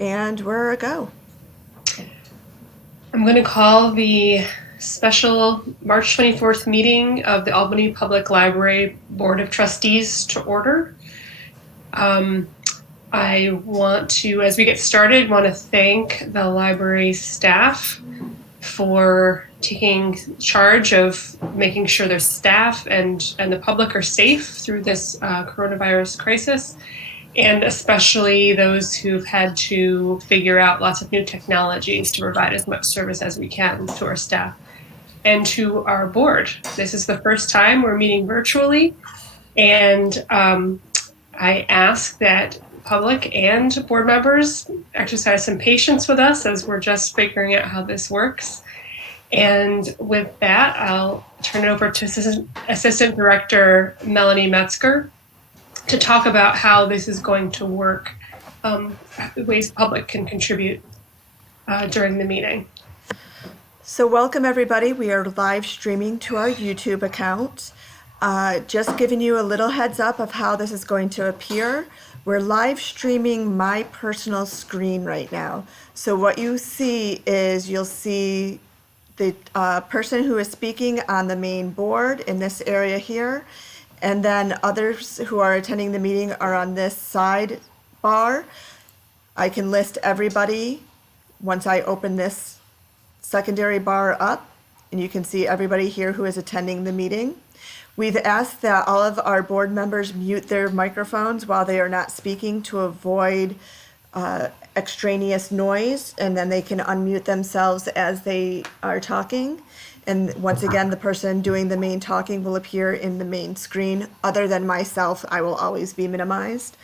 And we're a go. I'm going to call the special March 24th meeting of the Albany Public Library Board of Trustees to order. I want to, as we get started, want to thank the library staff for taking charge of making sure their staff and the public are safe through this coronavirus crisis, and especially those who've had to figure out lots of new technologies to provide as much service as we can to our staff and to our board. This is the first time we're meeting virtually, and I ask that public and board members exercise some patience with us as we're just figuring out how this works. And with that, I'll turn it over to Assistant Director Melanie Metzger to talk about how this is going to work, the ways the public can contribute during the meeting. So welcome everybody. We are live streaming to our YouTube account. Just giving you a little heads up of how this is going to appear. We're live streaming my personal screen right now. So what you see is you'll see the person who is speaking on the main board in this area here. And then others who are attending the meeting are on this side bar. I can list everybody once I open this secondary bar up, and you can see everybody here who is attending the meeting. We've asked that all of our board members mute their microphones while they are not speaking to avoid extraneous noise, and then they can unmute themselves as they are talking. And once again, the person doing the main talking will appear in the main screen. Other than myself, I will always be minimized.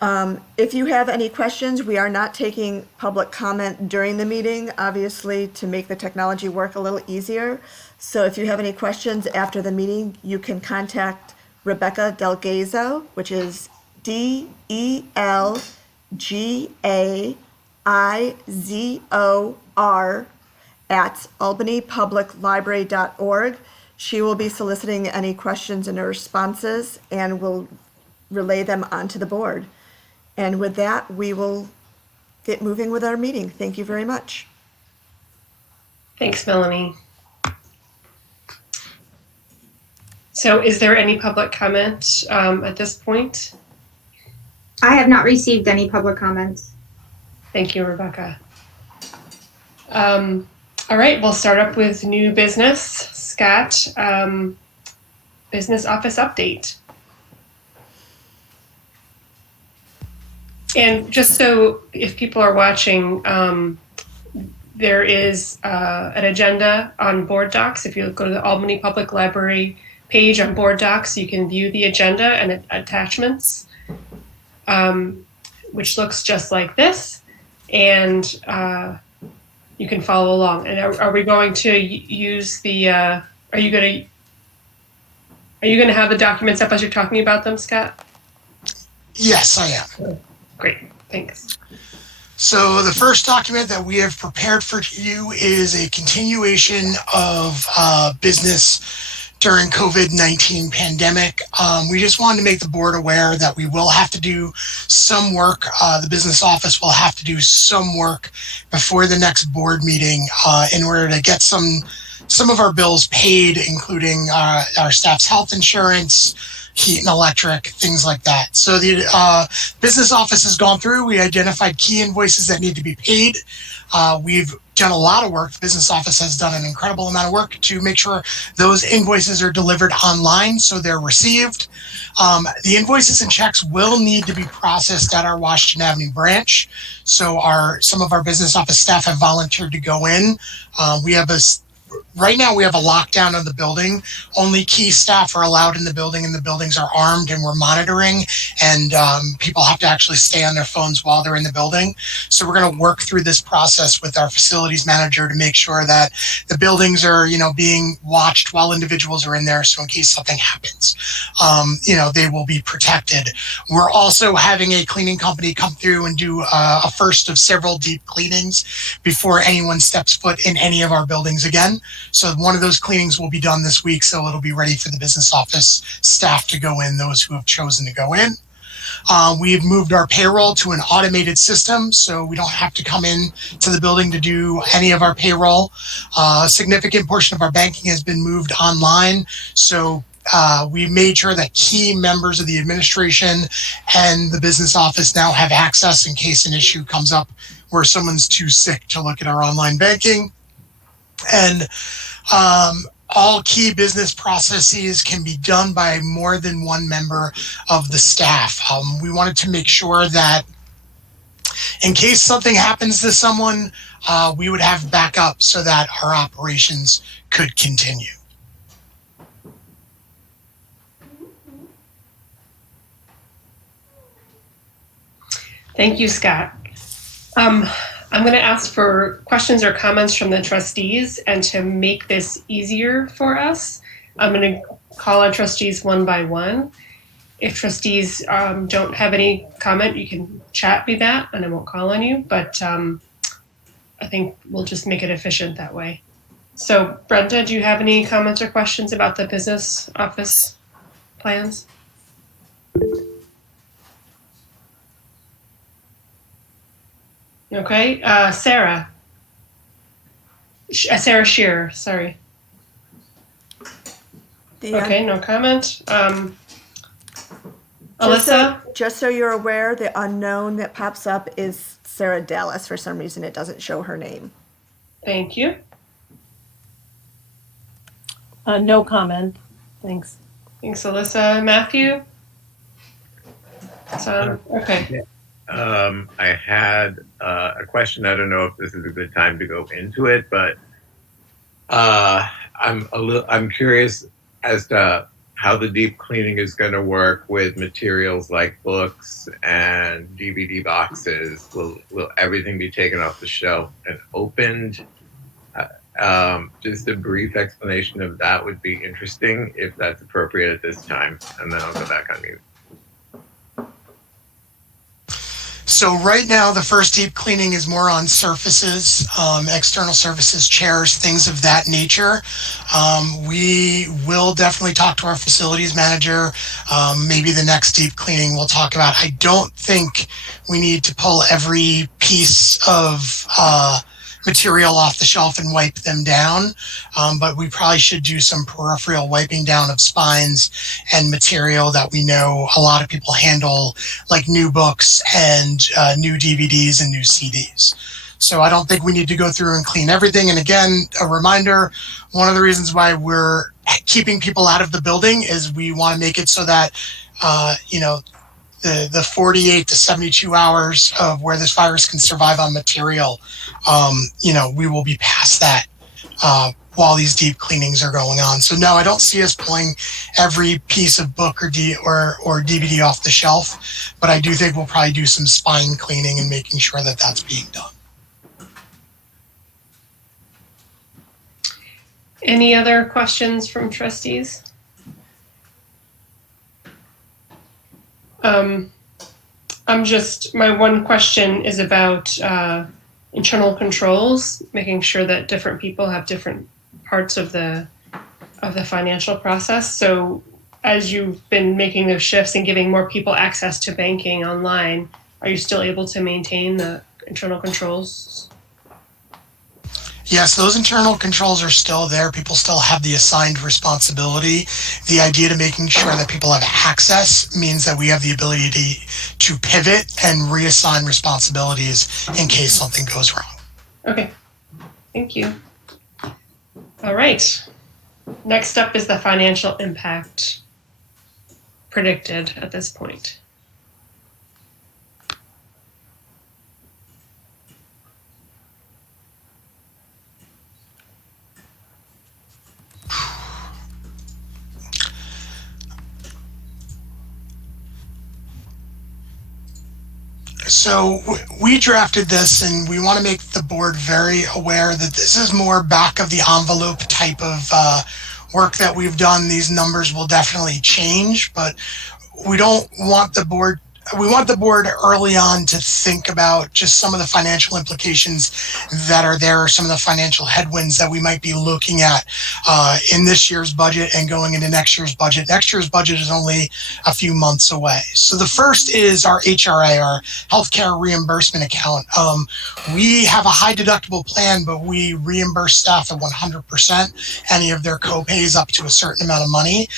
If you have any questions, we are not taking public comment during the meeting, obviously, to make the technology work a little easier. So if you have any questions after the meeting, you can contact Rebecca Delgazo, which is DELGAIZOR at albanypubliclibrary.org. She will be soliciting any questions and responses and will relay them onto the board. And with that, we will get moving with our meeting. Thank you very much. Thanks, Melanie. So is there any public comment at this point? I have not received any public comments. Thank you, Rebecca. All right, we'll start up with new business. Scott, business office update. And just so if people are watching, there is an agenda on board docs. If you go to the Albany Public Library page on board docs, you can view the agenda and attachments, which looks just like this. And you can follow along. And are we going to use the, are you going to have the documents up as you're talking about them, Scott? Yes, I am. Great, thanks. So the first document that we have prepared for you is a continuation of business during COVID-19 pandemic. We just wanted to make the board aware that we will have to do some work. The business office will have to do some work before the next board meeting in order to get some of our bills paid, including our staff's health insurance, heat and electric, things like that. So the business office has gone through. We identified key invoices that need to be paid. We've done a lot of work. The business office has done an incredible amount of work to make sure those invoices are delivered online so they're received. The invoices and checks will need to be processed at our Washington Avenue branch. So some of our business office staff have volunteered to go in. Right now we have a lockdown of the building. Only key staff are allowed in the building, and the buildings are armed, and we're monitoring, and people have to actually stay on their phones while they're in the building. So we're going to work through this process with our facilities manager to make sure that the buildings are, being watched while individuals are in there. So in case something happens, they will be protected. We're also having a cleaning company come through and do a first of several deep cleanings before anyone steps foot in any of our buildings again. So one of those cleanings will be done this week, so it'll be ready for the business office staff to go in, those who have chosen to go in. We've moved our payroll to an automated system, so we don't have to come in to the building to do any of our payroll. A significant portion of our banking has been moved online, so we made sure that key members of the administration and the business office now have access in case an issue comes up where someone's too sick to look at our online banking. And all key business processes can be done by more than one member of the staff. We wanted to make sure that in case something happens to someone, we would have backup so that our operations could continue. Thank you, Scott. I'm going to ask for questions or comments from the trustees, and to make this easier for us, I'm going to call on trustees one by one. If trustees don't have any comment, you can chat me that and I won't call on you, but I think we'll just make it efficient that way. So Brenda, do you have any comments or questions about the business office plans? Okay, Sarah. Sarah Shearer, sorry. Okay, no comment. Alyssa? Just so you're aware, the unknown that pops up is Sarah Dallas. For some reason, it doesn't show her name. Thank you. No comment. Thanks. Thanks, Alyssa. Matthew? Okay. I had a question. I don't know if this is a good time to go into it, but I'm curious as to how the deep cleaning is going to work with materials like books and DVD boxes. Will everything be taken off the shelf and opened? Just a brief explanation of that would be interesting if that's appropriate at this time, and then I'll go back on mute. So right now, the first deep cleaning is more on surfaces, external surfaces, chairs, things of that nature. We will definitely talk to our facilities manager. Maybe the next deep cleaning we'll talk about. I don't think we need to pull every piece of material off the shelf and wipe them down, but we probably should do some peripheral wiping down of spines and material that we know a lot of people handle, like new books and new DVDs and new CDs. So I don't think we need to go through and clean everything. And again, a reminder, one of the reasons why we're keeping people out of the building is we want to make it so that, the 48 to 72 hours of where this virus can survive on material, we will be past that while these deep cleanings are going on. So no, I don't see us pulling every piece of book or DVD off the shelf, but I do think we'll probably do some spine cleaning and making sure that that's being done. Any other questions from trustees? My one question is about internal controls, making sure that different people have different parts of the financial process. So as you've been making those shifts and giving more people access to banking online, are you still able to maintain the internal controls? Yes, those internal controls are still there. People still have the assigned responsibility. The idea to making sure that people have access means that we have the ability to pivot and reassign responsibilities in case something goes wrong. Okay, thank you. All right, next up is the financial impact predicted at this point. So we drafted this, and we want to make the board very aware that this is more back of the envelope type of work that we've done. These numbers will definitely change, but we don't want the board we want the board early on to think about just some of the financial implications that are there, some of the financial headwinds that we might be looking at in this year's budget and going into next year's budget. Next year's budget is only a few months away. So the first is our HRA, our healthcare reimbursement account. We have a high deductible plan, but we reimburse staff at 100%, any of their co-pays up to a certain amount of money.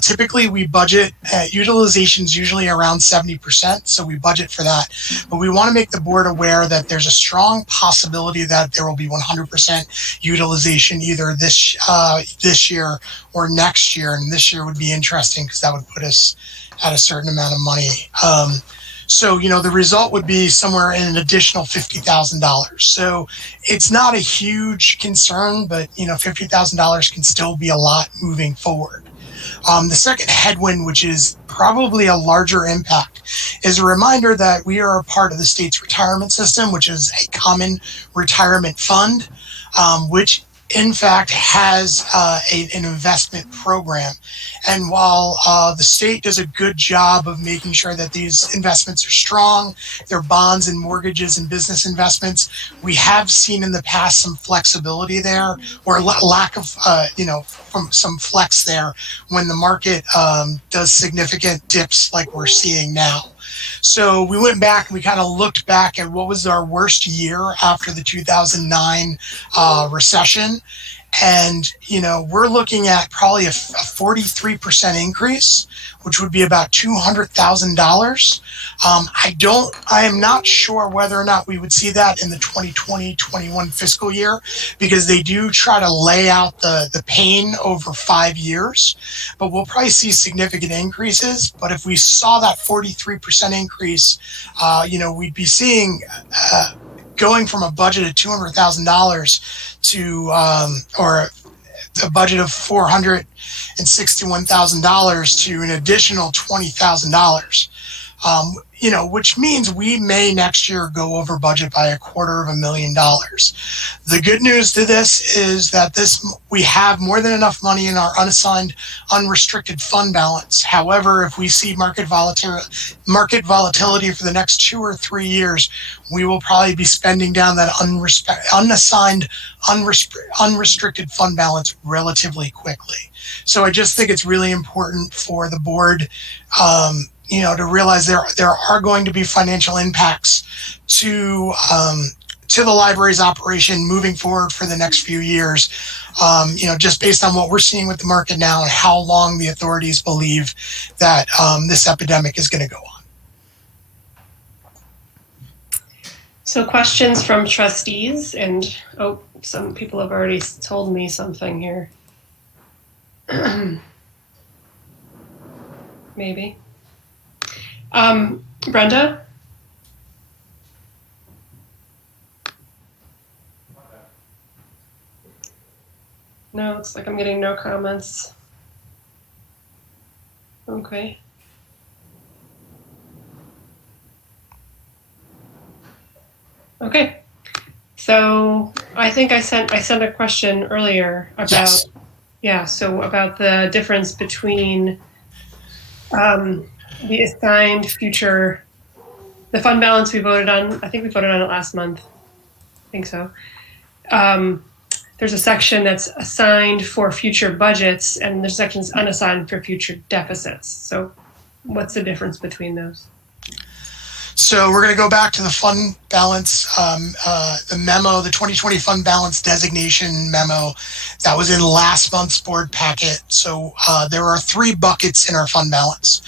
Typically, we budget utilization's usually around 70%, so we budget for that. But we want to make the board aware that there's a strong possibility that there will be 100% utilization either this year or next year. And this year would be interesting because that would put us at a certain amount of money. So, the result would be somewhere in an additional $50,000. So it's not a huge concern, but, $50,000 can still be a lot moving forward. The second headwind, which is probably a larger impact, is a reminder that we are a part of the state's retirement system, which is a common retirement fund, which in fact has an investment program. And while the state does a good job of making sure that these investments are strong, they're bonds and mortgages and business investments, we have seen in the past some flexibility there, or lack of, from some flex there when the market does significant dips like we're seeing now. So we went back and we kind of looked back at what was our worst year after the 2009 recession. And, we're looking at probably a 43% increase, which would be about $200,000. I am not sure whether or not we would see that in the 2020-21 fiscal year, because they do try to lay out the pain over 5 years, but we'll probably see significant increases. But if we saw that 43% increase, we'd be seeing, going from a budget of $200,000 to or a budget of $461,000 to an additional $20,000. Which means we may next year go over budget by $250,000. The good news to this is that we have more than enough money in our unassigned, unrestricted fund balance. However, if we see market volatility for the next 2 or 3 years, we will probably be spending down that unassigned, unrestricted fund balance relatively quickly. So I just think it's really important for the board to realize there are going to be financial impacts to the library's operation moving forward for the next few years, just based on what we're seeing with the market now and how long the authorities believe that this epidemic is going to go on. So questions from trustees, and some people have already told me something here. Maybe. Brenda? No, it's like I'm getting no comments. Okay. Okay. So I think I sent a question earlier about about the difference between the assigned future, the fund balance we voted on. I think we voted on it last month. I think so. There's a section that's assigned for future budgets, and there's sections unassigned for future deficits. So what's the difference between those? So we're going to go back to the fund balance, the memo, the 2020 fund balance designation memo that was in last month's board packet. So there are 3 buckets in our fund balance.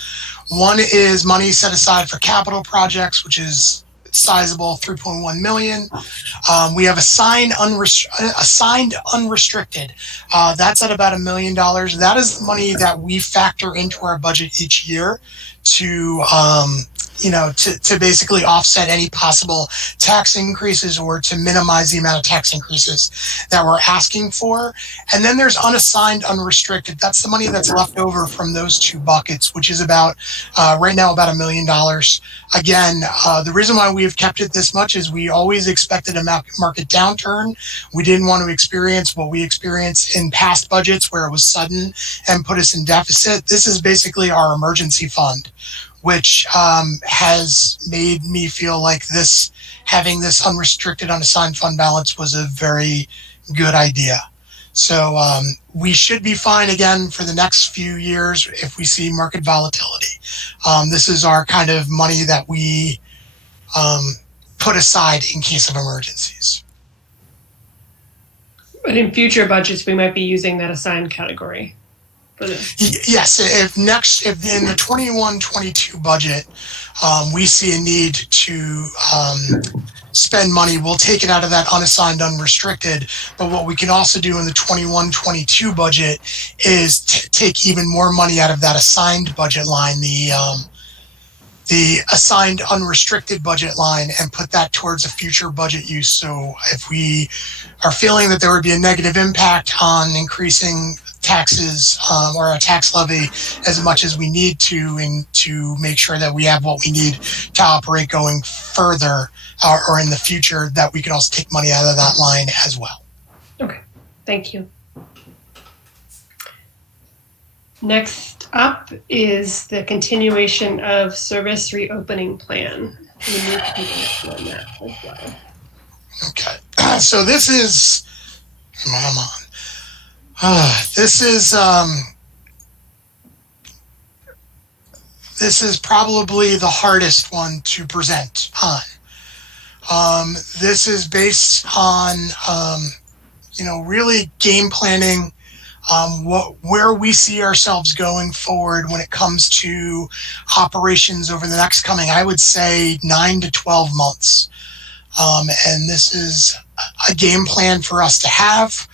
One is money set aside for capital projects, which is sizable, $3.1 million. We have assigned unrestricted. That's at about $1 million. That is the money that we factor into our budget each year to basically offset any possible tax increases or to minimize the amount of tax increases that we're asking for. And then there's unassigned, unrestricted. That's the money that's left over from those 2 buckets, which is about, right now, about $1 million. Again, the reason why we have kept it this much is we always expected a market downturn. We didn't want to experience what we experienced in past budgets where it was sudden and put us in deficit. This is basically our emergency fund, which has made me feel like having this unrestricted unassigned fund balance was a very good idea. So we should be fine again for the next few years if we see market volatility. This is our kind of money that we put aside in case of emergencies. But in future budgets, we might be using that assigned category for this. Yes, if in the 21-22 budget, we see a need to spend money, we'll take it out of that unassigned unrestricted. But what we can also do in the 21-22 budget is take even more money out of that assigned budget line, the assigned unrestricted budget line, and put that towards a future budget use. So if we are feeling that there would be a negative impact on increasing taxes or a tax levy as much as we need to, and to make sure that we have what we need to operate going further or in the future, that we can also take money out of that line as well. Okay, thank you. Next up is the continuation of service reopening plan. We need to be on that as well. Okay, so this is, come on. This is probably the hardest one to present on. This is based on, really game planning, where we see ourselves going forward when it comes to operations over the next coming, I would say, 9 to 12 months. And this is a game plan for us to have.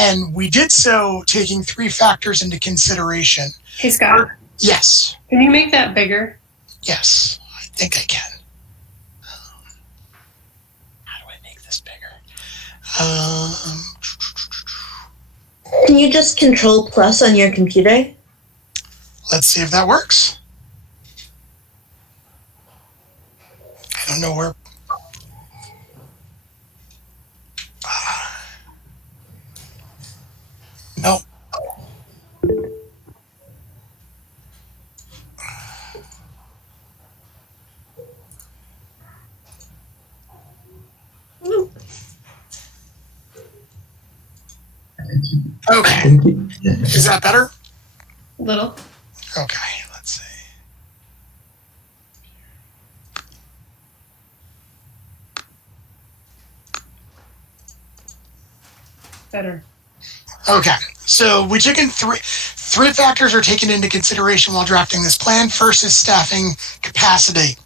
And we did so taking 3 factors into consideration. Hey, Scott. Yes. Can you make that bigger? Yes, I think I can. How do I make this bigger? Can you just Control Plus on your computer? Let's see if that works. I don't know where. No. Okay. Is that better? Little. Okay, let's see. Better. Okay, so we took in three factors are taken into consideration while drafting this plan. First is staffing capacity.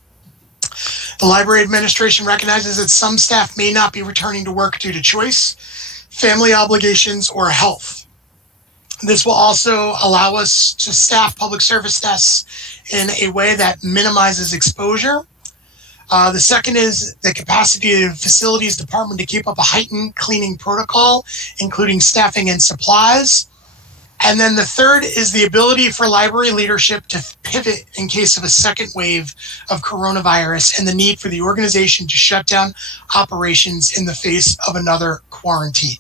The library administration recognizes that some staff may not be returning to work due to choice, family obligations, or health. This will also allow us to staff public service desks in a way that minimizes exposure. The second is the capacity of the facilities department to keep up a heightened cleaning protocol, including staffing and supplies. And then the third is the ability for library leadership to pivot in case of a second wave of coronavirus and the need for the organization to shut down operations in the face of another quarantine.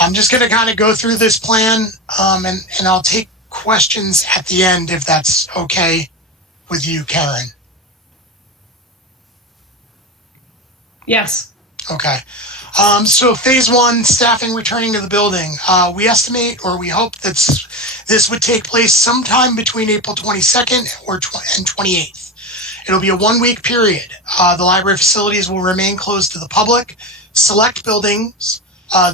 I'm just going to kind of go through this plan, and I'll take questions at the end if that's okay with you, Karen. Yes. Okay. So phase 1, staffing returning to the building. We estimate, or we hope that this would take place sometime between April 22nd and 28th. It'll be a 1-week period. The library facilities will remain closed to the public. Select buildings,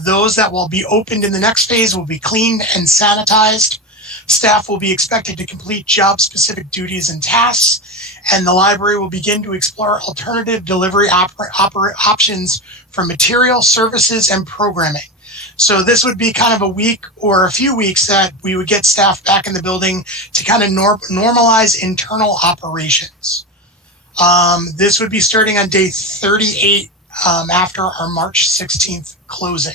those that will be opened in the next phase, will be cleaned and sanitized. Staff will be expected to complete job-specific duties and tasks, and the library will begin to explore alternative delivery options for material, services, and programming. So this would be kind of a week or a few weeks that we would get staff back in the building to kind of normalize internal operations. This would be starting on day 38 after our March 16th closing.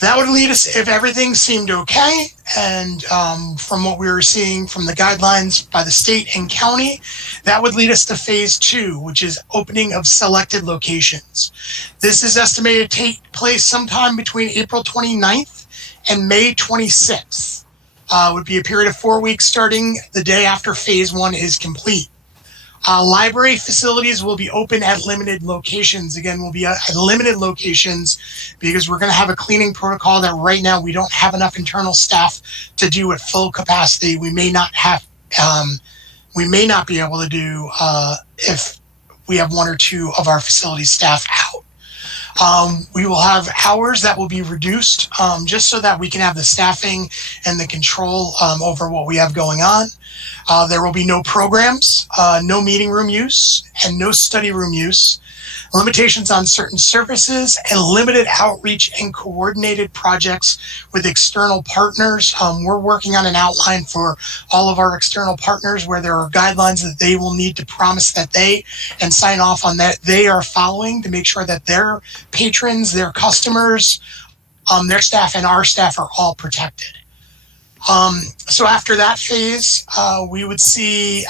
That would lead us, if everything seemed okay, and from what we were seeing from the guidelines by the state and county, that would lead us to phase 2, which is opening of selected locations. This is estimated to take place sometime between April 29th and May 26th. would be a period of 4 weeks starting the day after phase 1 is complete. Library facilities will be open at limited locations. Again, will be at limited locations because we're going to have a cleaning protocol that right now we don't have enough internal staff to do at full capacity. We may not be able to do if we have 1 or 2 of our facility staff out. We will have hours that will be reduced just so that we can have the staffing and the control over what we have going on. There will be no programs, no meeting room use, and no study room use. Limitations on certain services and limited outreach and coordinated projects with external partners. We're working on an outline for all of our external partners where there are guidelines that they will need to promise that they and sign off on that they are following to make sure that their patrons, their customers, their staff and our staff are all protected. So after that phase, we would see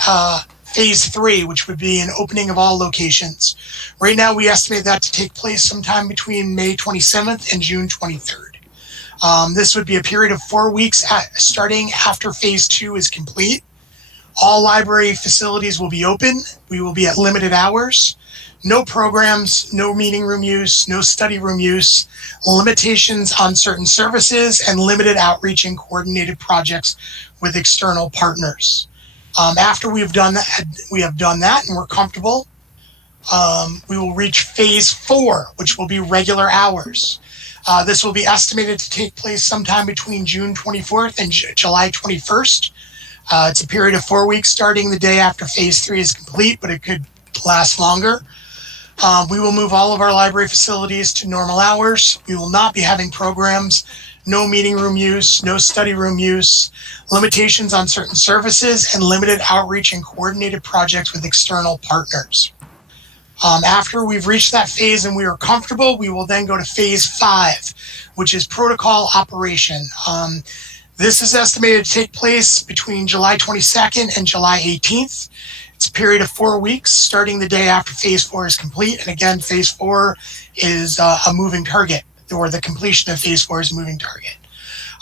phase 3, which would be an opening of all locations. Right now, we estimate that to take place sometime between May 27th and June 23rd. This would be a period of 4 weeks starting after phase 2 is complete. All library facilities will be open. We will be at limited hours. No programs, no meeting room use, no study room use, limitations on certain services, and limited outreach and coordinated projects with external partners. After we have done that and we're comfortable, we will reach phase 4, which will be regular hours. This will be estimated to take place sometime between June 24th and July 21st. It's a period of 4 weeks starting the day after phase 3 is complete, but it could last longer. We will move all of our library facilities to normal hours. We will not be having programs, no meeting room use, no study room use, limitations on certain services, and limited outreach and coordinated projects with external partners. After we've reached that phase and we are comfortable, we will then go to phase 5, which is protocol operation. This is estimated to take place between July 22nd and July 18th. It's a period of 4 weeks, starting the day after phase 4 is complete. And again, phase 4 is a moving target, or the completion of phase 4 is a moving target.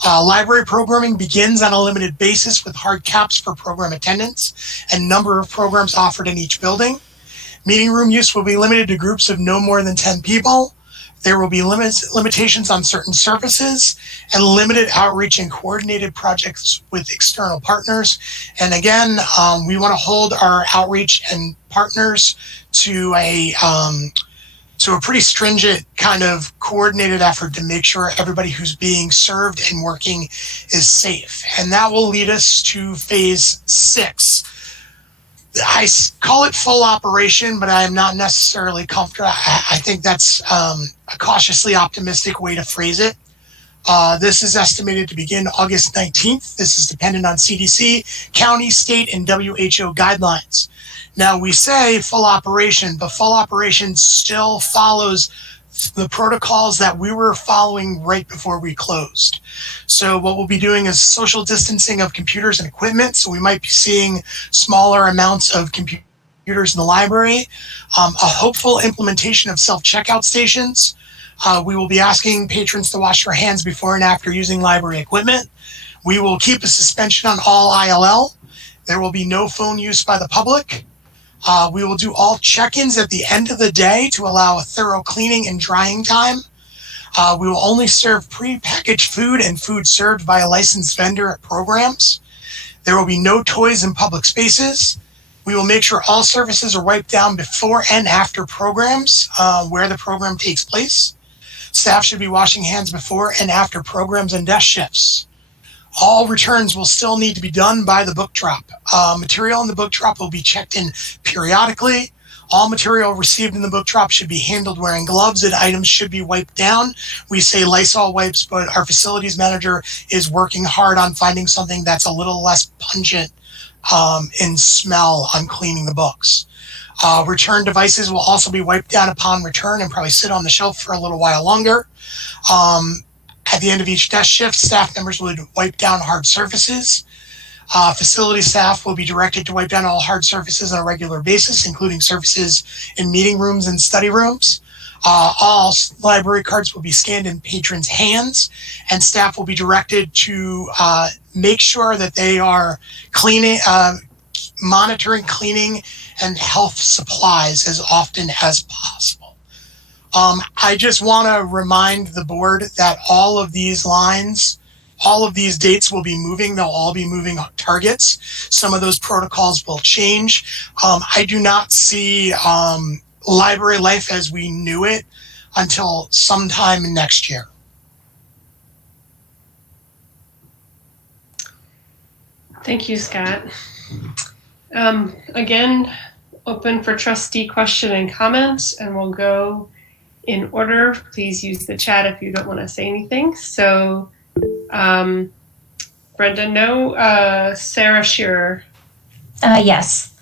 Library programming begins on a limited basis with hard caps for program attendance and number of programs offered in each building. Meeting room use will be limited to groups of no more than 10 people. There will be limitations on certain services and limited outreach and coordinated projects with external partners. And again, we want to hold our outreach and partners to a pretty stringent kind of coordinated effort to make sure everybody who's being served and working is safe. And that will lead us to phase 6. I call it full operation, but I am not necessarily comfortable. I think that's a cautiously optimistic way to phrase it. This is estimated to begin August 19th. This is dependent on CDC, county, state, and WHO guidelines. Now, we say full operation, but full operation still follows the protocols that we were following right before we closed. So what we'll be doing is social distancing of computers and equipment. So we might be seeing smaller amounts of computers in the library, a hopeful implementation of self-checkout stations. We will be asking patrons to wash their hands before and after using library equipment. We will keep a suspension on all ILL. There will be no phone use by the public. We will do all check-ins at the end of the day to allow a thorough cleaning and drying time. We will only serve pre-packaged food and food served by a licensed vendor at programs. There will be no toys in public spaces. We will make sure all services are wiped down before and after programs where the program takes place. Staff should be washing hands before and after programs and desk shifts. All returns will still need to be done by the book drop. Material in the book drop will be checked in periodically. All material received in the book drop should be handled wearing gloves, and items should be wiped down. We say Lysol wipes, but our facilities manager is working hard on finding something that's a little less pungent in smell on cleaning the books. Return devices will also be wiped down upon return and probably sit on the shelf for a little while longer. At the end of each desk shift, staff members will wipe down hard surfaces. Facility staff will be directed to wipe down all hard surfaces on a regular basis, including surfaces in meeting rooms and study rooms. All library cards will be scanned in patrons' hands, and staff will be directed to make sure that they are cleaning, monitoring cleaning and health supplies as often as possible. I just want to remind the board that all of these lines, all of these dates will be moving. They'll all be moving targets. Some of those protocols will change. I do not see library life as we knew it until sometime next year. Thank you, Scott. Again, open for trustee question and comments, and we'll go in order. Please use the chat if you don't want to say anything. So, Brenda, no. Sarah Shearer. Yes.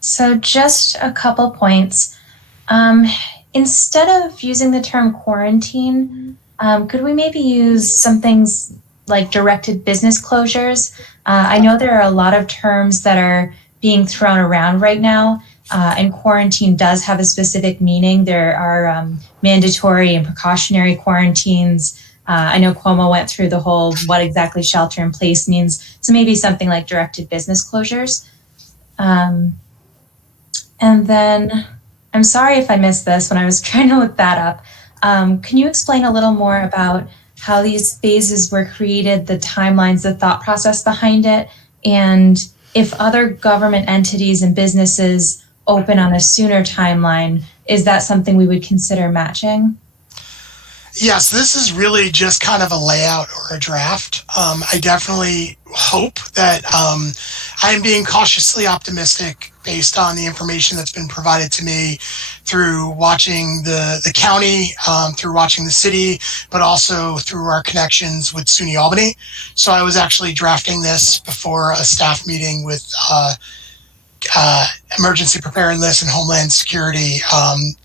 So just a couple points. Instead of using the term quarantine, could we maybe use some things like directed business closures? I know there are a lot of terms that are being thrown around right now, and quarantine does have a specific meaning. There are mandatory and precautionary quarantines. I know Cuomo went through the whole what exactly shelter in place means. So maybe something like directed business closures. And then, I'm sorry if I missed this when I was trying to look that up. Can you explain a little more about how these phases were created, the timelines, the thought process behind it, and if other government entities and businesses open on a sooner timeline, is that something we would consider matching? Yes, this is really just kind of a layout or a draft. I definitely hope that I am being cautiously optimistic based on the information that's been provided to me through watching the county, through watching the city, but also through our connections with SUNY Albany. So I was actually drafting this before a staff meeting with emergency preparedness and homeland security,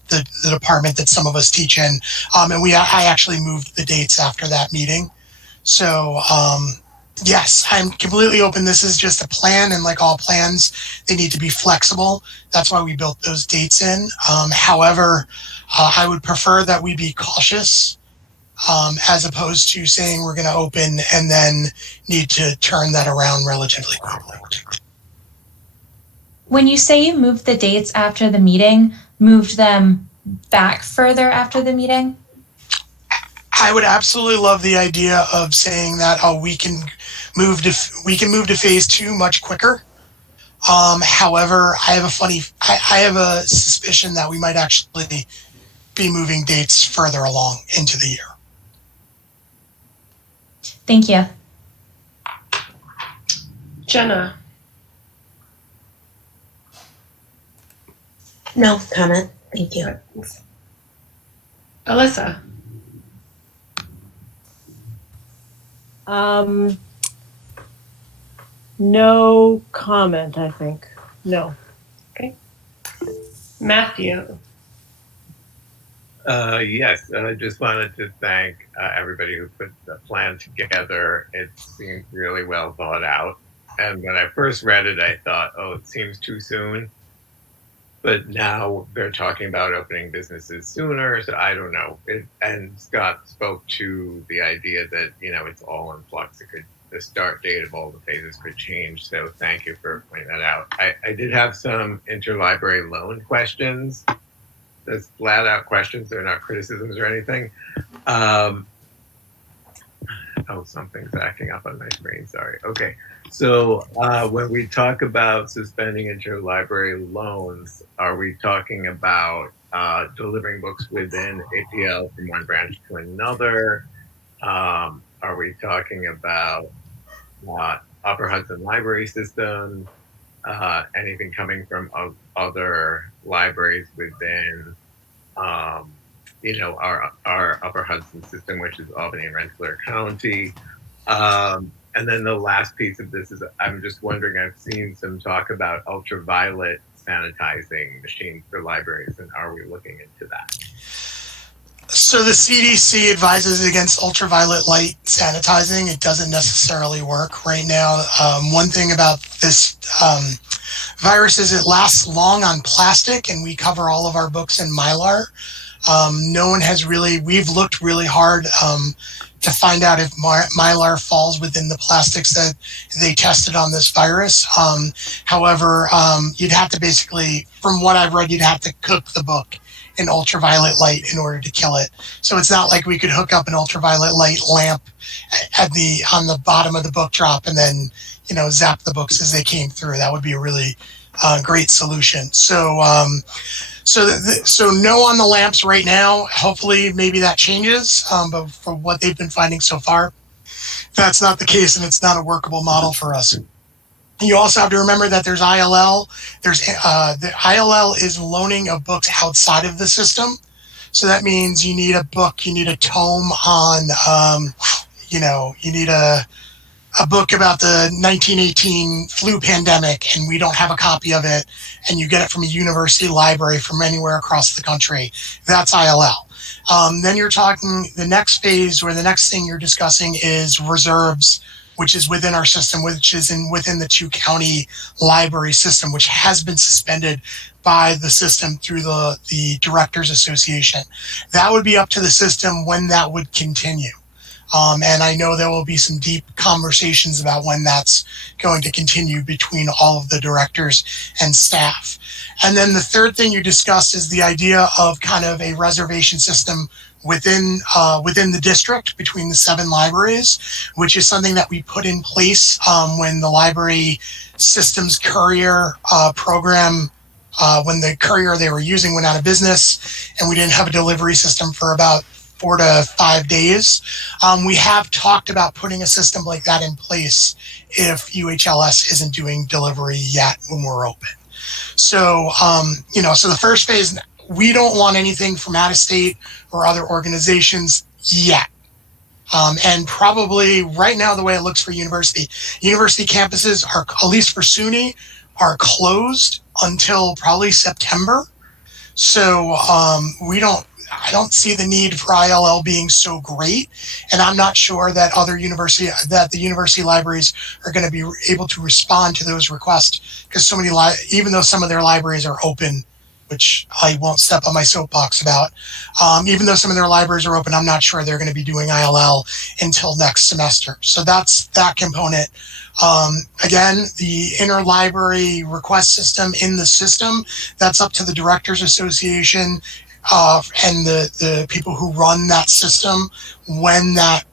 the department that some of us teach in, and I actually moved the dates after that meeting. So yes, I'm completely open. This is just a plan, and like all plans, they need to be flexible. That's why we built those dates in. However, I would prefer that we be cautious as opposed to saying we're going to open and then need to turn that around relatively quickly. When you say you moved the dates after the meeting, moved them back further after the meeting? I would absolutely love the idea of saying that we can move to phase 2 much quicker. However, I have a suspicion that we might actually be moving dates further along into the year. Thank you. Jenna. No comment. Thank you. Alyssa. No comment, I think. No. Okay. Matthew. Yes, I just wanted to thank everybody who put the plan together. It seemed really well thought out. And when I first read it, I thought, oh, it seems too soon. But now they're talking about opening businesses sooner, so I don't know. And Scott spoke to the idea that, it's all in flux. The start date of all the phases could change, so thank you for pointing that out. I did have some interlibrary loan questions. That's flat out questions, they're not criticisms or anything. Something's acting up on my screen, sorry. Okay, so when we talk about suspending interlibrary loans, are we talking about delivering books within APL from one branch to another? Are we talking about Upper Hudson Library System? Anything coming from other libraries within our Upper Hudson system, which is Albany and Rensselaer County. And then the last piece of this is, I'm just wondering, I've seen some talk about ultraviolet sanitizing machines for libraries, and are we looking into that? So the CDC advises against ultraviolet light sanitizing. It doesn't necessarily work right now. One thing about this virus is it lasts long on plastic, and we cover all of our books in Mylar. No one has really, we've looked really hard to find out if Mylar falls within the plastics that they tested on this virus. However, you'd have to basically, from what I've read, you'd have to cook the book in ultraviolet light in order to kill it. So it's not like we could hook up an ultraviolet light lamp on the bottom of the book drop and then, zap the books as they came through. That would be a really great solution. So no on the lamps right now. Hopefully, maybe that changes. But from what they've been finding so far, that's not the case, and it's not a workable model for us. You also have to remember that there's ILL. The ILL is loaning of books outside of the system. So that means you need a book, you need a tome on, you need a book about the 1918 flu pandemic, and we don't have a copy of it, and you get it from a university library from anywhere across the country. That's ILL. Then you're talking the next phase, or the next thing you're discussing is reserves, which is within our system, which is within the 2-county library system, which has been suspended by the system through the Directors Association. That would be up to the system when that would continue. And I know there will be some deep conversations about when that's going to continue between all of the directors and staff. And then the third thing you discussed is the idea of kind of a reservation system within the district between the 7 libraries, which is something that we put in place when the library systems courier program, when the courier they were using went out of business, and we didn't have a delivery system for about 4 to 5 days. We have talked about putting a system like that in place if UHLS isn't doing delivery yet when we're open. So, so the first phase, we don't want anything from out of state or other organizations yet. And probably right now, the way it looks for university campuses are, at least for SUNY, are closed until probably September. So I don't see the need for ILL being so great, and I'm not sure that the university libraries are going to be able to respond to those requests, because even though some of their libraries are open, which I won't step on my soapbox about, even though some of their libraries are open, I'm not sure they're going to be doing ILL until next semester. So that's that component. Again, the interlibrary request system in the system, that's up to the Directors Association and the people who run that system when that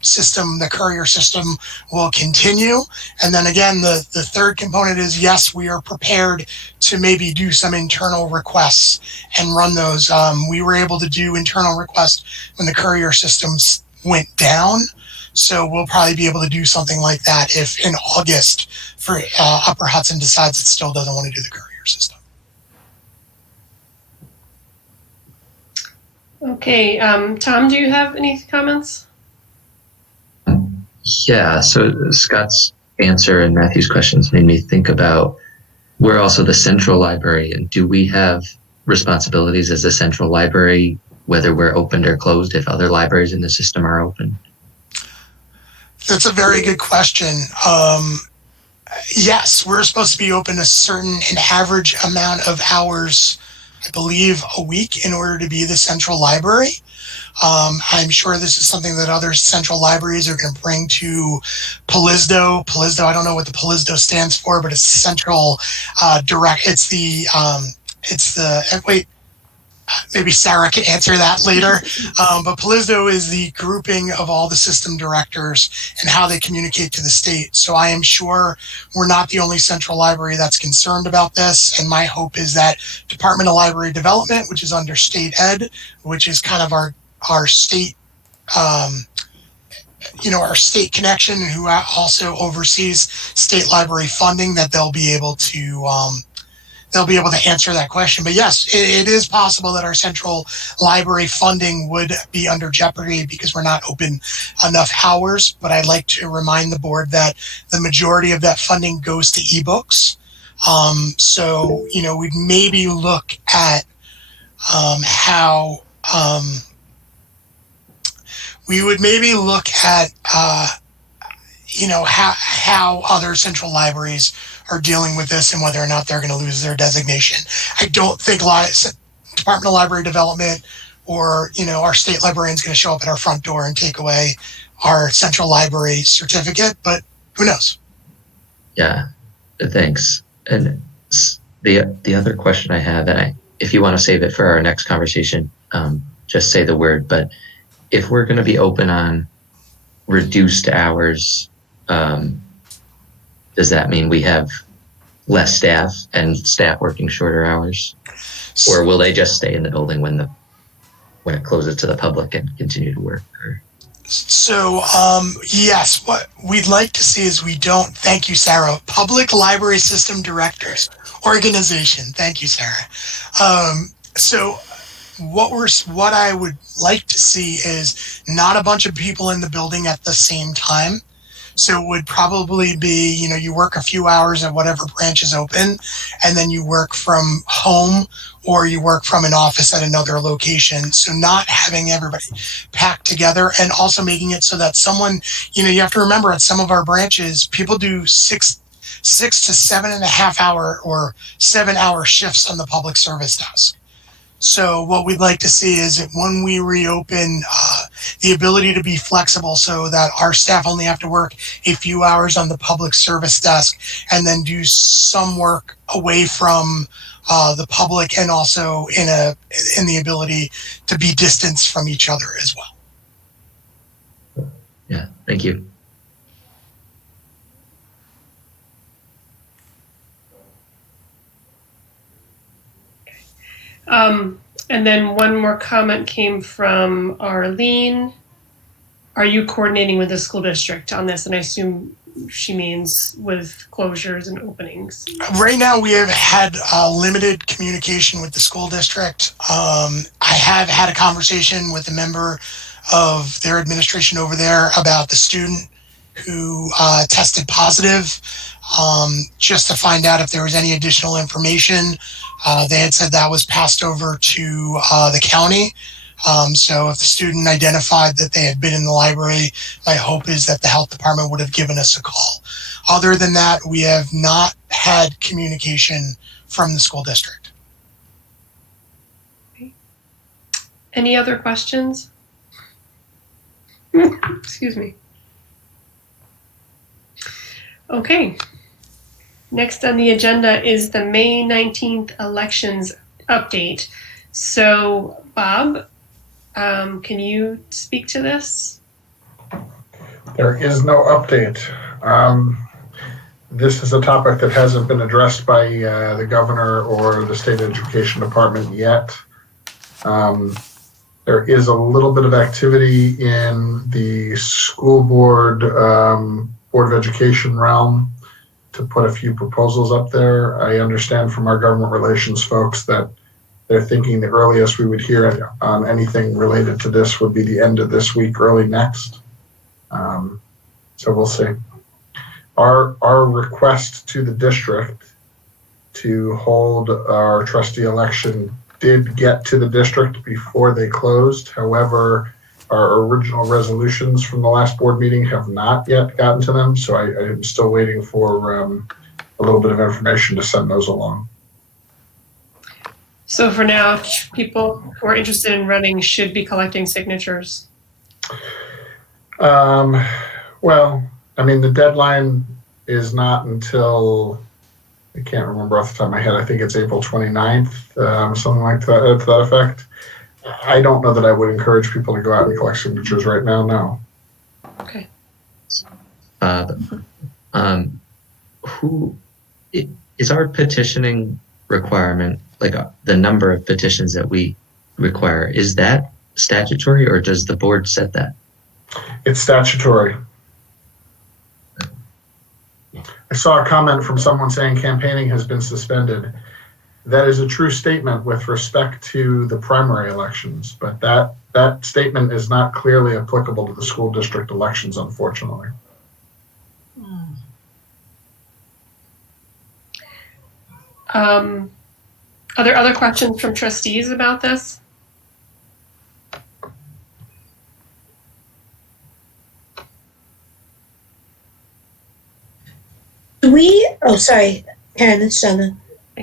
system, the courier system, will continue. And then again, the third component is, yes, we are prepared to maybe do some internal requests and run those. We were able to do internal requests when the courier systems went down. So we'll probably be able to do something like that if in August for Upper Hudson decides it still doesn't want to do the courier system. Okay, Tom, do you have any comments? Yeah, so Scott's answer and Matthew's questions made me think about, we're also the central library, and do we have responsibilities as a central library, whether we're opened or closed, if other libraries in the system are open? That's a very good question. Yes, we're supposed to be open an average amount of hours, I believe, a week in order to be the central library. I'm sure this is something that other central libraries are going to bring to PLSDO. PLSDO, I don't know what the PLSDO stands for, but it's central maybe Sarah can answer that later. But PLSDO is the grouping of all the system directors and how they communicate to the state. So I am sure we're not the only central library that's concerned about this. And my hope is that Department of Library Development, which is under State Ed, which is kind of our state, our state connection, and who also oversees state library funding, that they'll be able to answer that question. But yes, it is possible that our central library funding would be under jeopardy because we're not open enough hours. But I'd like to remind the board that the majority of that funding goes to ebooks. So, we'd maybe look at how how other central libraries are dealing with this and whether or not they're going to lose their designation. I don't think Department of Library Development or, our state librarian's going to show up at our front door and take away our central library certificate, but who knows? Yeah, thanks. And the other question I have, and if you want to save it for our next conversation, just say the word. But if we're going to be open on reduced hours, does that mean we have less staff and staff working shorter hours, or will they just stay in the building when it closes to the public and continue to work? So, yes, what we'd like to see is thank you, Sarah, Public Library System Directors Organization. Thank you, Sarah. So what I would like to see is not a bunch of people in the building at the same time. So it would probably be, you work a few hours at whatever branch is open, and then you work from home or you work from an office at another location. So not having everybody packed together, and also making it so that someone, you have to remember at some of our branches, people do 6 to 7.5 hour or 7-hour shifts on the public service desk. So what we'd like to see is that when we reopen, the ability to be flexible so that our staff only have to work a few hours on the public service desk and then do some work away from the public, and also in the ability to be distanced from each other as well. Yeah, thank you. And then one more comment came from Arlene. Are you coordinating with the school district on this? And I assume she means with closures and openings. Right now, we have had limited communication with the school district. I have had a conversation with a member of their administration over there about the student who tested positive, just to find out if there was any additional information. They had said that was passed over to the county. So if the student identified that they had been in the library, my hope is that the health department would have given us a call. Other than that, we have not had communication from the school district. Okay. Any other questions? Excuse me. Okay. Next on the agenda is the May 19th elections update. So, Bob, can you speak to this? There is no update. This is a topic that hasn't been addressed by the governor or the state education department yet. There is a little bit of activity in the school board, Board of Education realm to put a few proposals up there. I understand from our government relations folks that they're thinking the earliest we would hear on anything related to this would be the end of this week, early next. So we'll see. Our request to the district to hold our trustee election did get to the district before they closed. However, our original resolutions from the last board meeting have not yet gotten to them. So I'm still waiting for a little bit of information to send those along. So for now, people who are interested in running should be collecting signatures. Well, I mean, the deadline is not until, I can't remember off the top of my head, I think it's April 29th, something like that, to that effect. I don't know that I would encourage people to go out and collect signatures right now, no. Okay. Who is our petitioning requirement, like the number of petitions that we require, is that statutory or does the board set that? It's statutory. I saw a comment from someone saying campaigning has been suspended. That is a true statement with respect to the primary elections, but that statement is not clearly applicable to the school district elections, unfortunately. Are there other questions from trustees about this? Sorry, Karen, it's Jenna.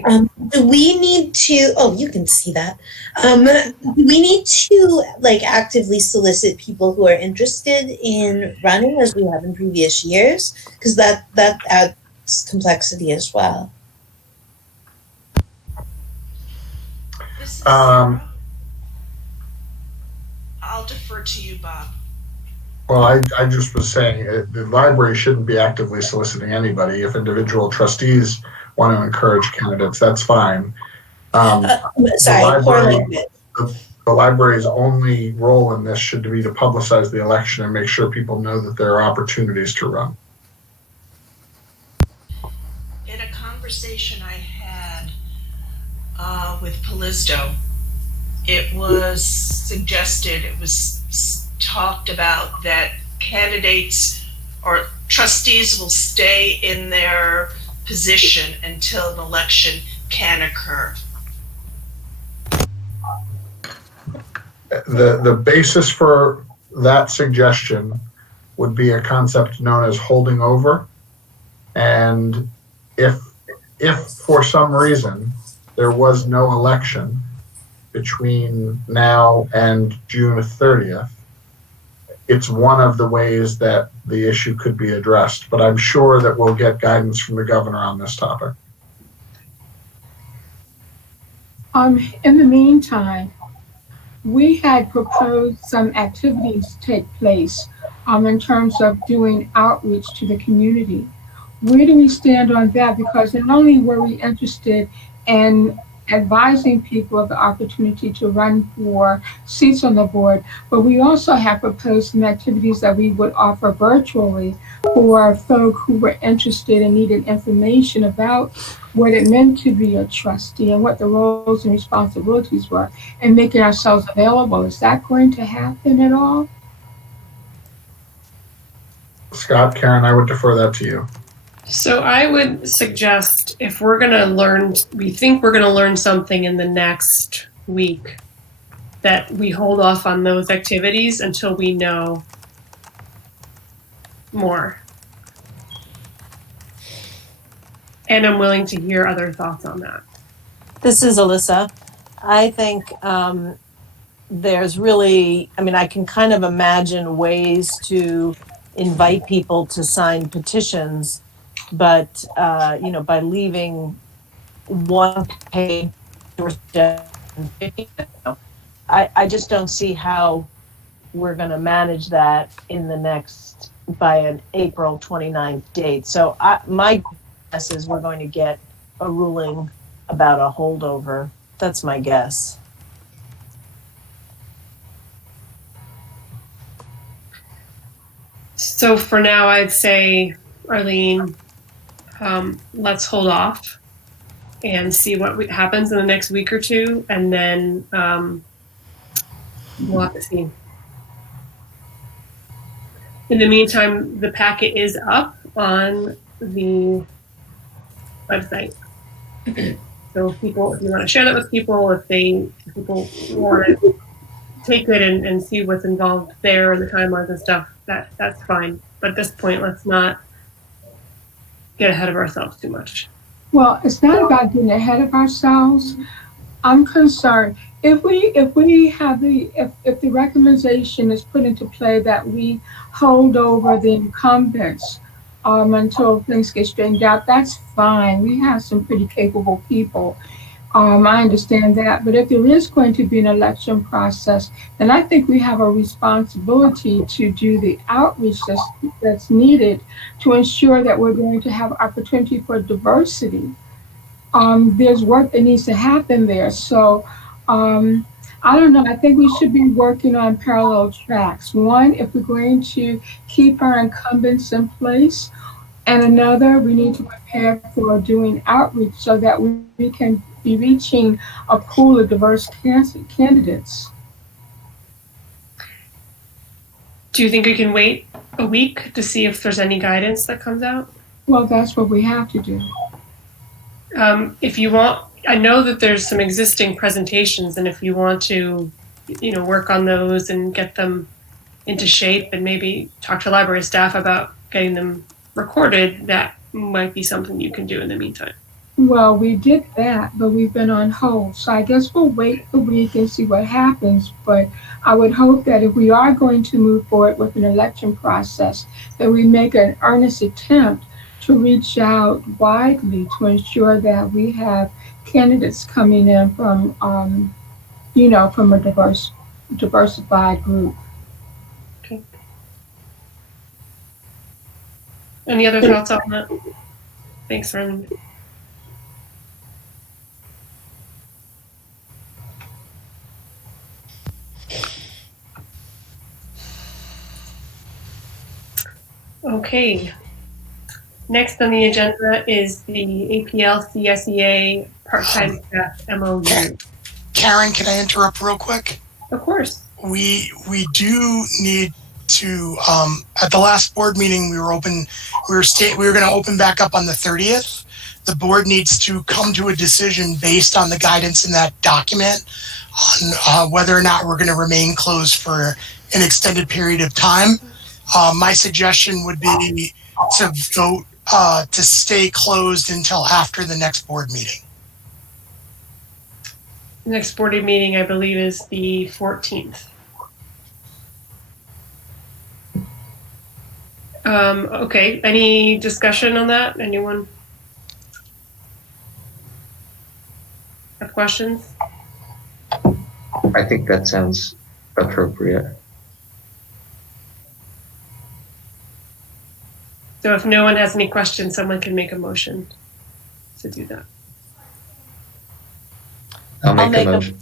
Do we need to, oh, you can see that. Do we need to like actively solicit people who are interested in running as we have in previous years? Because that adds complexity as well. This is Um, Sarah. I'll defer to you, Bob. Well, I just was saying the library shouldn't be actively soliciting anybody. If individual trustees want to encourage candidates, that's fine. Sorry, poor library- language. The library's only role in this should be to publicize the election and make sure people know that there are opportunities to run. In a conversation I had with Palizdo, it was suggested, it was talked about that candidates or trustees will stay in their position until an election can occur. The basis for that suggestion would be a concept known as holding over. And if for some reason there was no election between now and June 30th, it's one of the ways that the issue could be addressed. But I'm sure that we'll get guidance from the governor on this topic. In the meantime, we had proposed some activities take place in terms of doing outreach to the community. Where do we stand on that? Because not only were we interested in advising people of the opportunity to run for seats on the board, but we also have proposed some activities that we would offer virtually for folk who were interested and needed information about what it meant to be a trustee and what the roles and responsibilities were, and making ourselves available. Is that going to happen at all? Scott, Karen, I would defer that to you. So I would suggest if we're going to learn, we think we're going to learn something in the next week, that we hold off on those activities until we know more. And I'm willing to hear other thoughts on that. This is Alyssa. I think there's really, I can kind of imagine ways to invite people to sign petitions, but, by leaving one page, I just don't see how we're going to manage that by an April 29th date. So my guess is we're going to get a ruling about a holdover. That's my guess. So for now, I'd say, Arlene, let's hold off and see what happens in the next week or two, and then we'll have to see. In the meantime, the packet is up on the website. So if you want to share that with people, if people want to take it and see what's involved there and the timelines and stuff, that's fine. But at this point, let's not get ahead of ourselves too much. Well, it's not about getting ahead of ourselves. I'm concerned if the recommendation is put into play that we hold over the incumbents until things get straightened out, that's fine. We have some pretty capable people. I understand that. But if there is going to be an election process, then I think we have a responsibility to do the outreach that's needed to ensure that we're going to have opportunity for diversity. There's work that needs to happen there. So I don't know. I think we should be working on parallel tracks. One, if we're going to keep our incumbents in place, and another, we need to prepare for doing outreach so that we can be reaching a pool of diverse candidates. Do you think we can wait a week to see if there's any guidance that comes out? Well, that's what we have to do. If you want, I know that there's some existing presentations, and if you want to, work on those and get them into shape and maybe talk to library staff about getting them recorded, that might be something you can do in the meantime. Well, we did that, but we've been on hold. So I guess we'll wait a week and see what happens. But I would hope that if we are going to move forward with an election process, that we make an earnest attempt to reach out widely to ensure that we have candidates coming in from, from a diversified group. Okay. Any other thoughts on that? Thanks, Vernon. Okay. Next on the agenda is the APLCSD part-time staff MOU. Karen, can I interrupt real quick? Of course. We do need to at the last board meeting we were going to open back up on the 30th. The board needs to come to a decision based on the guidance in that document on whether or not we're going to remain closed for an extended period of time. My suggestion would be to vote to stay closed until after the next board meeting. The next board meeting, I believe, is the 14th. Okay, any discussion on that? Anyone have questions? I think that sounds appropriate. So if no one has any questions, someone can make a motion to do that. I'll make a motion.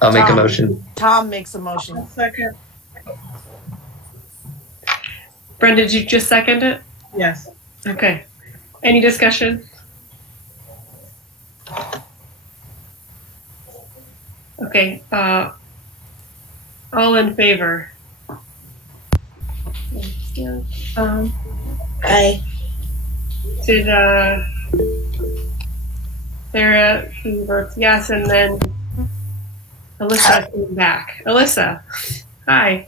I'll make a motion. Tom makes a motion. Second. Brenda, did you just second it? Yes. Okay. Any discussion? Okay. All in favor? Yeah. Aye. Did Sarah votes yes, and then Alyssa came back. Alyssa, hi.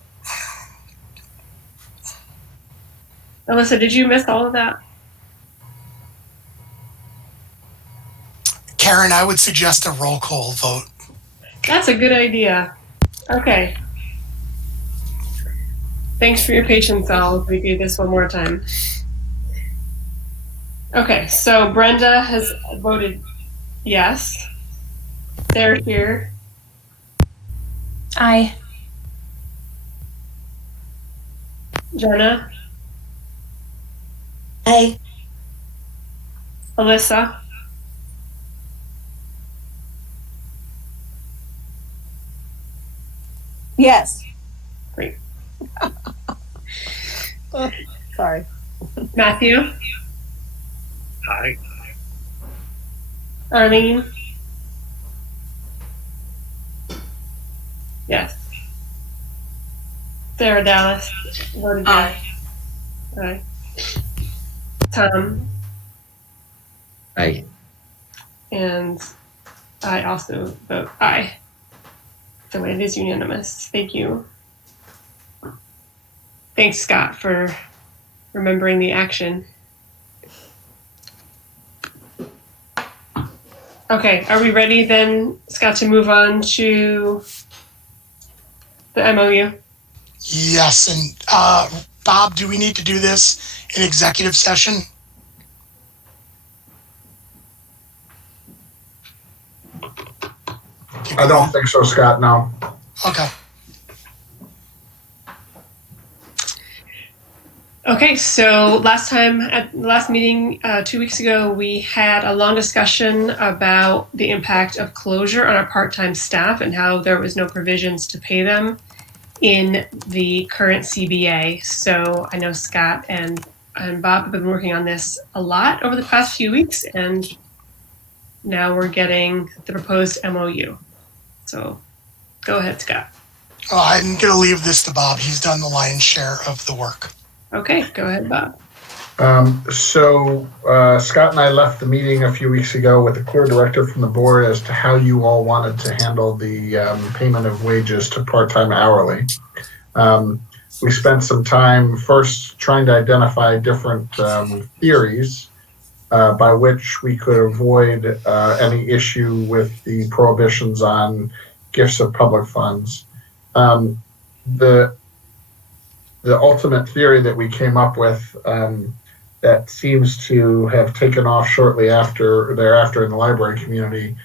Alyssa, did you miss all of that? Karen, I would suggest a roll call vote. That's a good idea. Okay. Thanks for your patience, Al, if we do this one more time. Okay, so Brenda has voted yes. Sarah here. Aye. Jenna. Aye. Alyssa. Yes. Great. Oh, sorry. Matthew. Hi. Arlene. Yes. Sarah Dallas. Voted yes. Aye. Tom. Aye. And I also vote aye. So it is unanimous. Thank you. Thanks, Scott, for remembering the action. Okay, are we ready then, Scott, to move on to the MOU? Yes, and Bob, do we need to do this in executive session? I don't think so, Scott, no. Okay. Okay, so last time at the last meeting 2 weeks ago, we had a long discussion about the impact of closure on our part-time staff and how there was no provisions to pay them in the current CBA. So I know Scott and Bob have been working on this a lot over the past few weeks, and now we're getting the proposed MOU. So go ahead, Scott. Oh, I'm going to leave this to Bob. He's done the lion's share of the work. Okay, go ahead, Bob. Scott and I left the meeting a few weeks ago with a clear directive from the board as to how you all wanted to handle the payment of wages to part-time hourly. We spent some time first trying to identify different theories by which we could avoid any issue with the prohibitions on gifts of public funds. The ultimate theory that we came up with that seems to have taken off shortly thereafter in the library community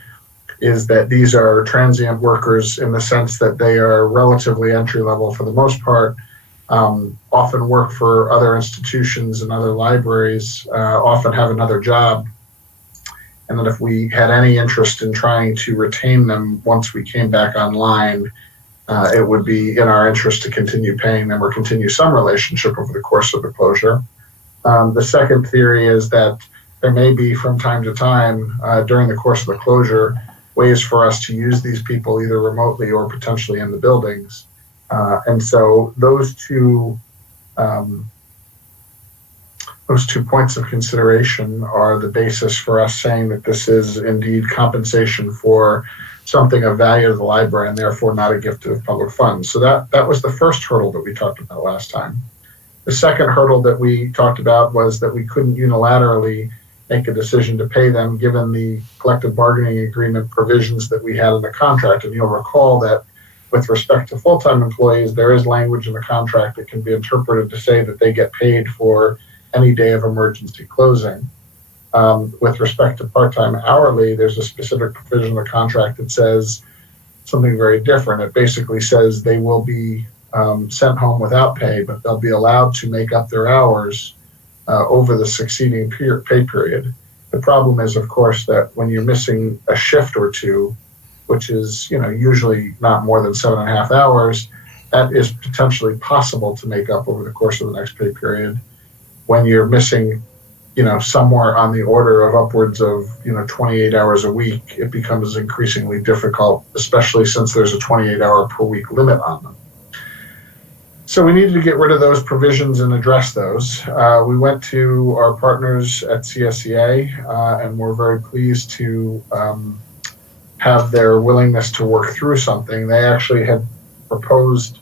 is that these are transient workers in the sense that they are relatively entry level for the most part, often work for other institutions and other libraries, often have another job. And that if we had any interest in trying to retain them once we came back online, it would be in our interest to continue paying them or continue some relationship over the course of the closure. The second theory is that there may be from time to time during the course of the closure ways for us to use these people either remotely or potentially in the buildings. And so those two points of consideration are the basis for us saying that this is indeed compensation for something of value to the library and therefore not a gift of public funds. So that was the first hurdle that we talked about last time. The second hurdle that we talked about was that we couldn't unilaterally make a decision to pay them given the collective bargaining agreement provisions that we had in the contract. And you'll recall that with respect to full-time employees, there is language in the contract that can be interpreted to say that they get paid for any day of emergency closing. With respect to part-time hourly, there's a specific provision in the contract that says something very different. It basically says they will be sent home without pay, but they'll be allowed to make up their hours over the succeeding pay period. The problem is, of course, that when you're missing a shift or two, which is usually not more than 7.5 hours, that is potentially possible to make up over the course of the next pay period. When you're missing somewhere on the order of upwards of 28 hours a week, it becomes increasingly difficult, especially since there's a 28-hour per week limit on them. So we needed to get rid of those provisions and address those. We went to our partners at CSEA and we're very pleased to have their willingness to work through something. They actually had proposed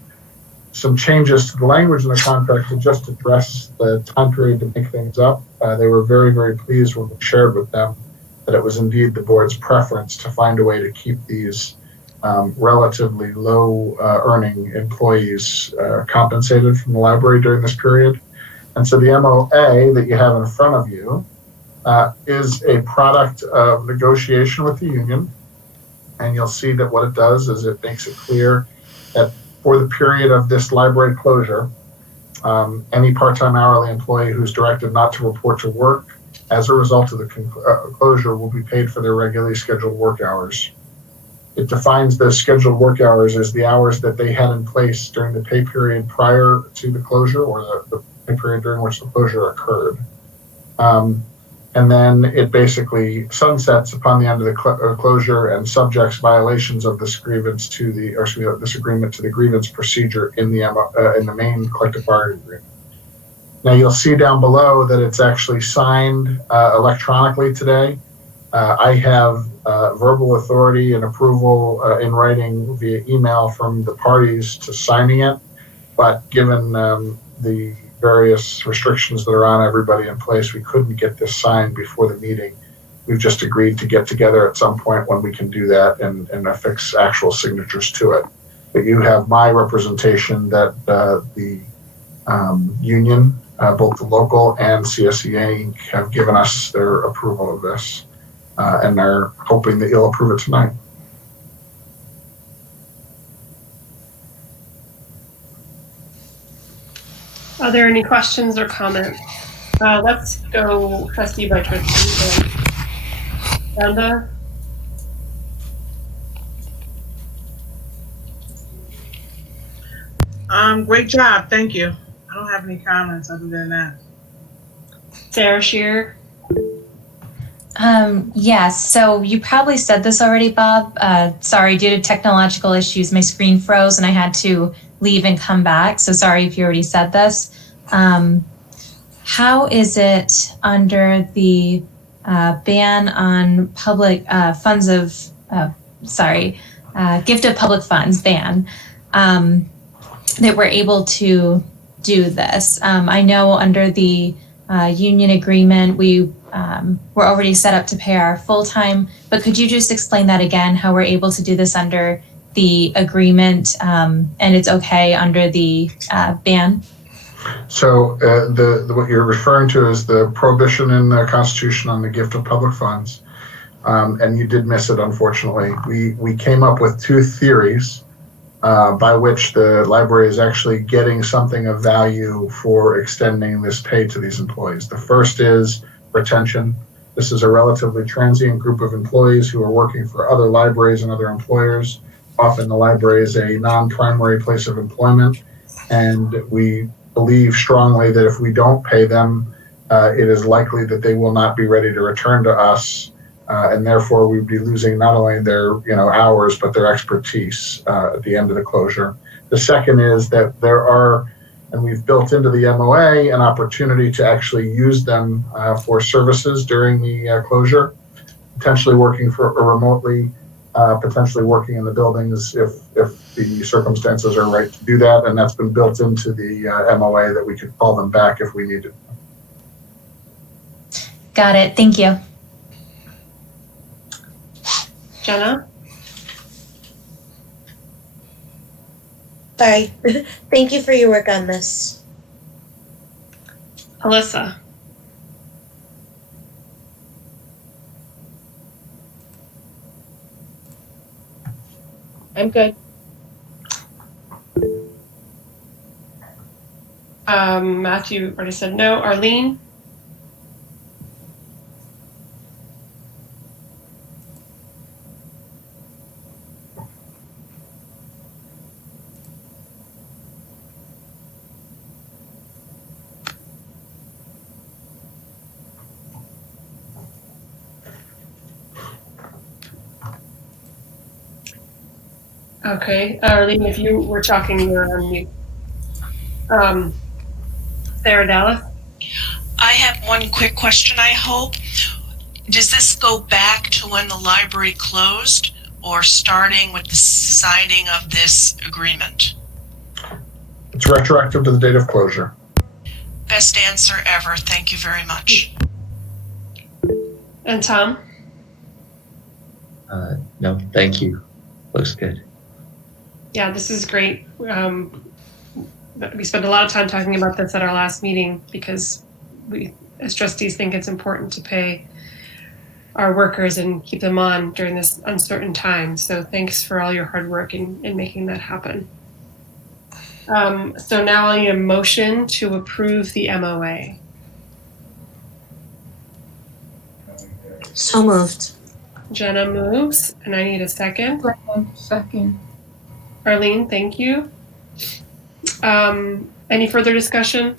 some changes to the language in the contract to just address the time period to make things up. They were very, very pleased when we shared with them that it was indeed the board's preference to find a way to keep these relatively low earning employees compensated from the library during this period. And so the MOA that you have in front of you is a product of negotiation with the union. And you'll see that what it does is it makes it clear that for the period of this library closure, any part-time hourly employee who's directed not to report to work as a result of the closure will be paid for their regularly scheduled work hours. It defines the scheduled work hours as the hours that they had in place during the pay period prior to the closure or the pay period during which the closure occurred. And then it basically sunsets upon the end of the closure and subjects violations of this agreement to the grievance procedure in the main collective bargaining agreement. Now you'll see down below that it's actually signed electronically today. I have verbal authority and approval in writing via email from the parties to signing it, but given the various restrictions that are on everybody in place, we couldn't get this signed before the meeting. We've just agreed to get together at some point when we can do that and affix actual signatures to it. But you have my representation that the union, both the local and CSEA, have given us their approval of this, and they're hoping that you'll approve it tonight. Are there any questions or comments? Let's go trustee by trustee. Brenda? Great job. Thank you. I don't have any comments other than that. Sarah Shear? Yes, so you probably said this already, Bob. Sorry, due to technological issues, my screen froze and I had to leave and come back. So sorry if you already said this. How is it under the ban on public funds of, gift of public funds ban, that we're able to do this? I know under the union agreement, we we're already set up to pay our full-time, but could you just explain that again, how we're able to do this under the agreement and it's okay under the ban? So what you're referring to is the prohibition in the Constitution on the gift of public funds. And you did miss it, unfortunately. We came up with two theories by which the library is actually getting something of value for extending this pay to these employees. The first is retention. This is a relatively transient group of employees who are working for other libraries and other employers. Often the library is a non-primary place of employment, and we believe strongly that if we don't pay them, it is likely that they will not be ready to return to us, and therefore we'd be losing not only their hours but their expertise at the end of the closure. The second is that there are, and we've built into the MOA, an opportunity to actually use them for services during the closure, potentially working remotely, potentially working in the buildings if the circumstances are right to do that, and that's been built into the MOA that we could call them back if we needed. Got it. Thank you. Jenna? Sorry. Thank you for your work on this. Alyssa? I'm good. Matthew already said no. Arlene? Okay, Arlene, if you were talking, you're on mute. Sarah Dallas? I have one quick question, I hope. Does this go back to when the library closed or starting with the signing of this agreement? It's retroactive to the date of closure. Best answer ever. Thank you very much. And Tom? No, thank you. Looks good. Yeah, this is great. We spent a lot of time talking about this at our last meeting because we, as trustees, think it's important to pay our workers and keep them on during this uncertain time. So thanks for all your hard work in making that happen. So now I need a motion to approve the MOA. So moved. Jenna moves, and I need a second. Second. Arlene, thank you. Any further discussion?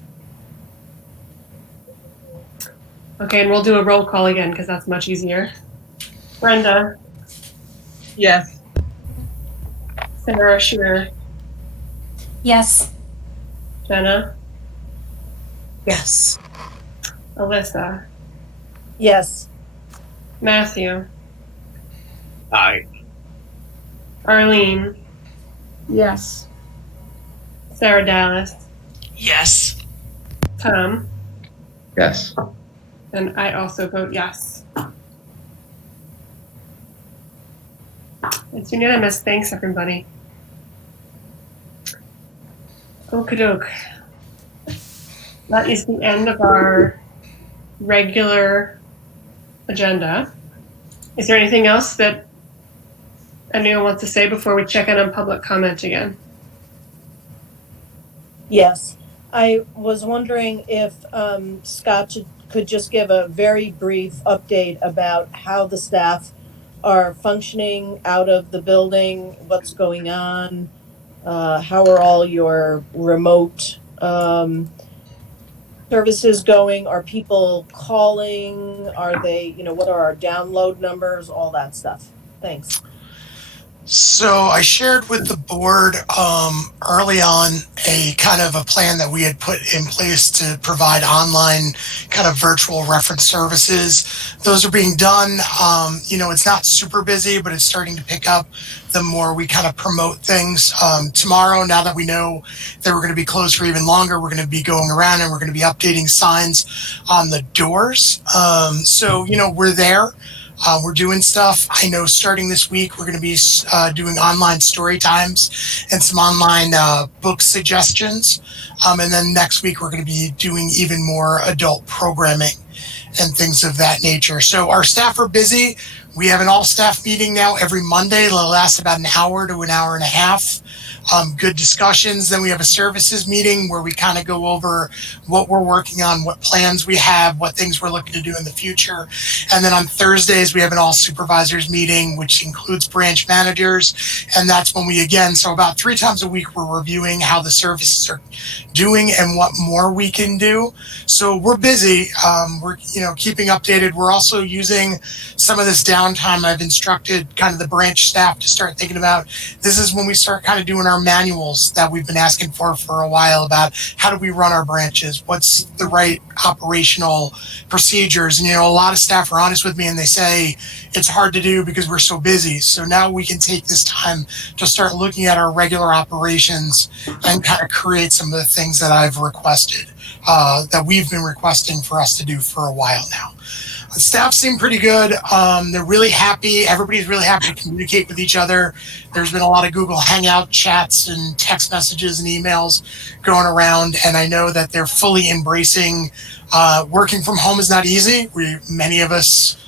Okay, and we'll do a roll call again because that's much easier. Brenda? Yes. Sarah Shearer? Yes. Jenna? Yes. Alyssa? Yes. Matthew? Aye. Arlene? Yes. Sarah Dallas? Yes. Tom? Yes. And I also vote yes. It's unanimous. Thanks, everybody. Okie doke. That is the end of our regular agenda. Is there anything else that anyone wants to say before we check in on public comment again? Yes. I was wondering if Scott could just give a very brief update about how the staff are functioning out of the building, what's going on, how are all your remote services going? Are people calling? Are they, what are our download numbers? All that stuff. Thanks. So I shared with the board early on a kind of a plan that we had put in place to provide online kind of virtual reference services. Those are being done. It's not super busy, but it's starting to pick up the more we kind of promote things. Tomorrow, now that we know that we're going to be closed for even longer, we're going to be going around and we're going to be updating signs on the doors. We're there. We're doing stuff. I know starting this week, we're going to be doing online story times and some online book suggestions. And then next week, we're going to be doing even more adult programming and things of that nature. So our staff are busy. We have an all-staff meeting now every Monday. It'll last about an hour to an hour and a half. Good discussions. Then we have a services meeting where we kind of go over what we're working on, what plans we have, what things we're looking to do in the future. And then on Thursdays, we have an all supervisors meeting, which includes branch managers. And that's when so about 3 times a week, we're reviewing how the services are doing and what more we can do. So we're busy. We're keeping updated. We're also using some of this downtime. I've instructed kind of the branch staff to start thinking about this is when we start kind of doing our manuals that we've been asking for a while about how do we run our branches, what's the right operational procedures. And a lot of staff are honest with me and they say it's hard to do because we're so busy. So now we can take this time to start looking at our regular operations and kind of create some of the things that I've requested, that we've been requesting for us to do for a while now. The staff seem pretty good. They're really happy. Everybody's really happy to communicate with each other. There's been a lot of Google Hangout chats and text messages and emails going around. And I know that they're fully embracing working from home is not easy. Many of us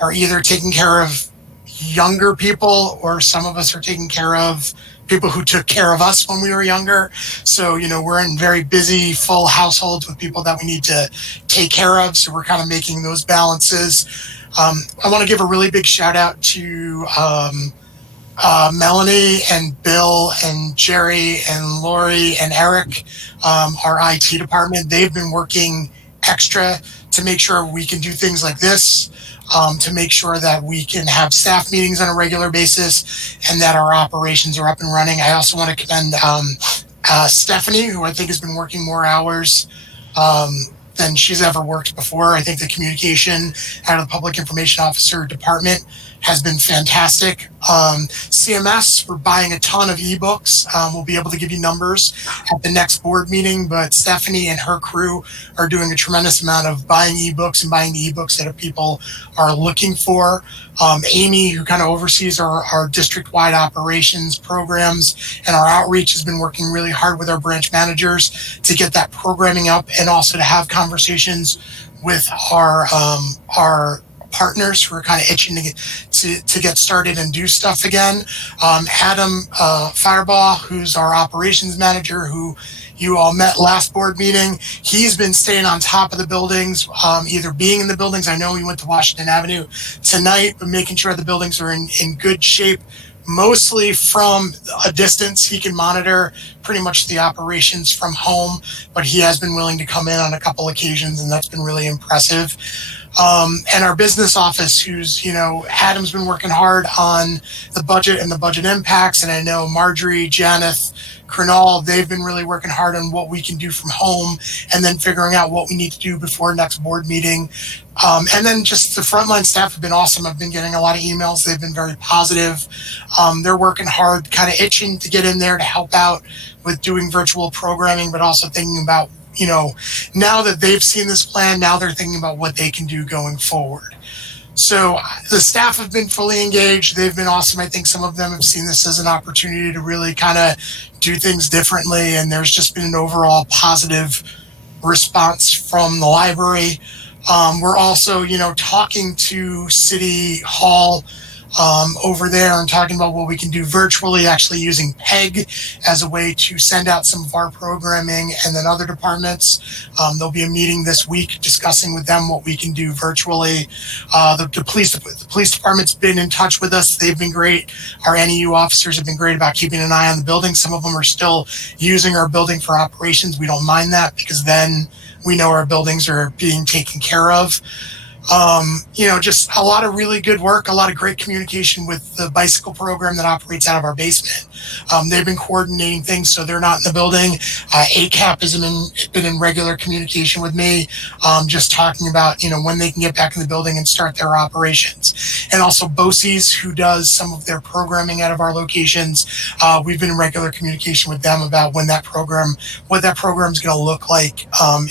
are either taking care of younger people or some of us are taking care of people who took care of us when we were younger. So, we're in very busy, full households with people that we need to take care of. So we're kind of making those balances. I want to give a really big shout out to Melanie and Bill and Jerry and Lori and Eric, our IT department. They've been working extra to make sure we can do things like this. To make sure that we can have staff meetings on a regular basis and that our operations are up and running. I also want to commend Stephanie, who I think has been working more hours than she's ever worked before. I think the communication out of the Public Information Officer Department has been fantastic. CMS, we're buying a ton of ebooks. We'll be able to give you numbers at the next board meeting, but Stephanie and her crew are doing a tremendous amount of buying ebooks and buying the ebooks that people are looking for. Amy, who kind of oversees our district-wide operations programs and our outreach, has been working really hard with our branch managers to get that programming up and also to have conversations with our partners who are kind of itching to get started and do stuff again. Adam Firebaugh, who's our operations manager, who you all met last board meeting, he's been staying on top of the buildings, either being in the buildings. I know he went to Washington Avenue tonight, but making sure the buildings are in good shape, mostly from a distance. He can monitor pretty much the operations from home, but he has been willing to come in on a couple occasions, and that's been really impressive. And our business office, who's, Adam's been working hard on the budget and the budget impacts. And I know Marjorie, Janeth, Crenall, they've been really working hard on what we can do from home and then figuring out what we need to do before next board meeting. And then just the frontline staff have been awesome. I've been getting a lot of emails. They've been very positive. They're working hard, kind of itching to get in there to help out with doing virtual programming, but also thinking about, now that they've seen this plan, now they're thinking about what they can do going forward. So the staff have been fully engaged. They've been awesome. I think some of them have seen this as an opportunity to really kind of do things differently. And there's just been an overall positive response from the library. We're also, talking to City Hall over there and talking about what we can do virtually, actually using PEG as a way to send out some of our programming, and then other departments. There'll be a meeting this week discussing with them what we can do virtually. The police department's been in touch with us. They've been great. Our NEU officers have been great about keeping an eye on the building. Some of them are still using our building for operations. We don't mind that because then we know our buildings are being taken care of. Just a lot of really good work, a lot of great communication with the bicycle program that operates out of our basement. They've been coordinating things so they're not in the building. ACAP has been in regular communication with me, just talking about, when they can get back in the building and start their operations. And also BOCES, who does some of their programming out of our locations. We've been in regular communication with them about what that program is going to look like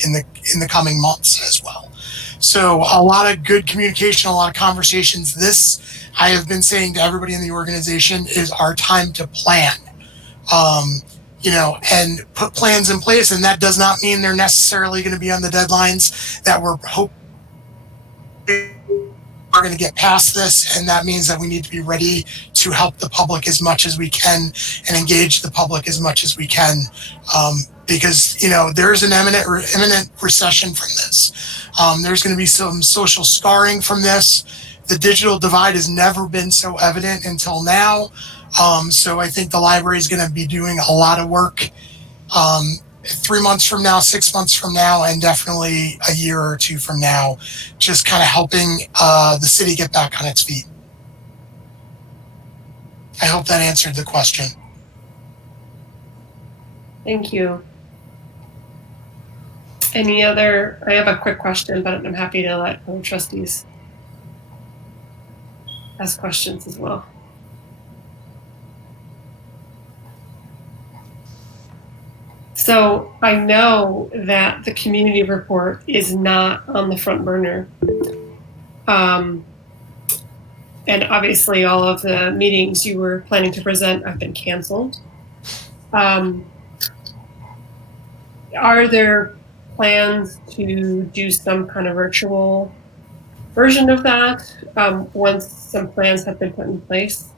in the coming months as well. So a lot of good communication, a lot of conversations. This, I have been saying to everybody in the organization, is our time to plan, and put plans in place. And that does not mean they're necessarily going to be on the deadlines that we're hoping are going to get past this. And that means that we need to be ready to help the public as much as we can and engage the public as much as we can. Because there's an imminent recession from this. There's going to be some social scarring from this. The digital divide has never been so evident until now. So I think the library is going to be doing a lot of work 3 months from now, 6 months from now, and definitely a year or two from now, just kind of helping the city get back on its feet. I hope that answered the question. Thank you. I have a quick question, but I'm happy to let other trustees ask questions as well. So I know that the community report is not on the front burner. And obviously all of the meetings you were planning to present have been canceled. Are there plans to do some kind of virtual version of that once some plans have been put in place?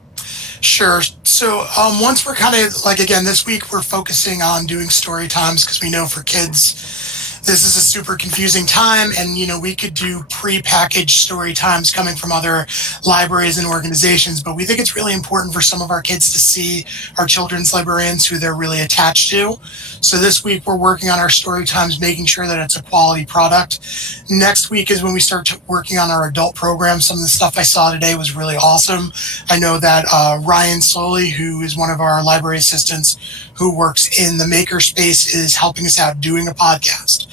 Sure. So once we're kind of again, this week we're focusing on doing story times because we know for kids, this is a super confusing time, and we could do pre-packaged story times coming from other libraries and organizations, but we think it's really important for some of our kids to see our children's librarians who they're really attached to. So this week we're working on our story times, making sure that it's a quality product. Next week is when we start working on our adult program. Some of the stuff I saw today was really awesome. I know that Ryan Slowly, who is one of our library assistants who works in the makerspace, is helping us out doing a podcast.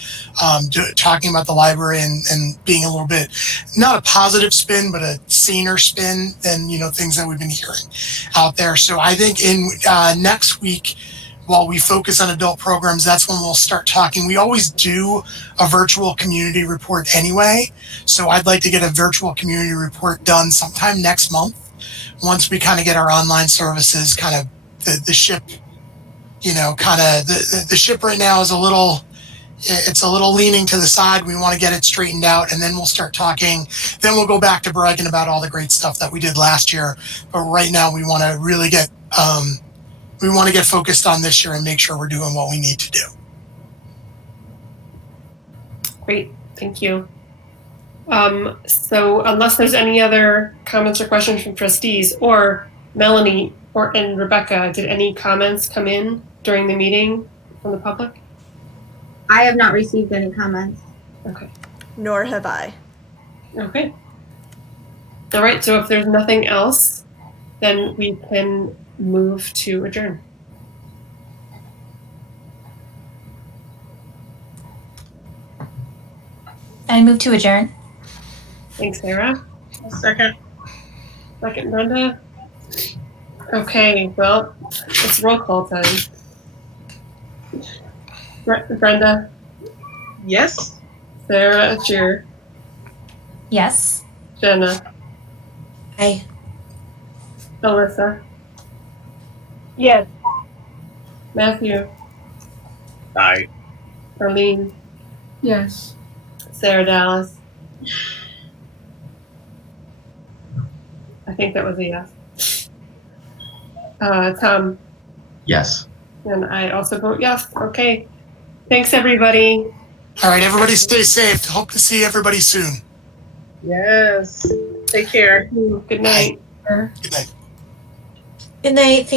Talking about the library and being a little bit, not a positive spin, but a saner spin than, things that we've been hearing out there. So I think in next week, while we focus on adult programs, that's when we'll start talking. We always do a virtual community report anyway. So I'd like to get a virtual community report done sometime next month. Once we kind of get our online services, kind of the ship, the ship right now is a little leaning to the side. We want to get it straightened out, and then we'll start talking. Then we'll go back to bragging about all the great stuff that we did last year. But right now we want to really get focused on this year and make sure we're doing what we need to do. Great, thank you. So unless there's any other comments or questions from trustees, or Melanie and Rebecca, did any comments come in during the meeting from the public? I have not received any comments. Okay. Nor have I. Okay. All right, so if there's nothing else, then we can move to adjourn. I move to adjourn. Thanks, Sarah. Second. Second, Brenda. Okay, well, it's roll call time. Brenda? Yes. Sarah, cheer. Yes. Jenna? Aye. Alyssa? Yes. Matthew? Aye. Arlene? Yes. Sarah Dallas? I think that was a yes. Tom? Yes. And I also vote yes. Okay. Thanks, everybody. All right, everybody stay safe. Hope to see everybody soon. Yes. Take care. Good night. Good night. Good night.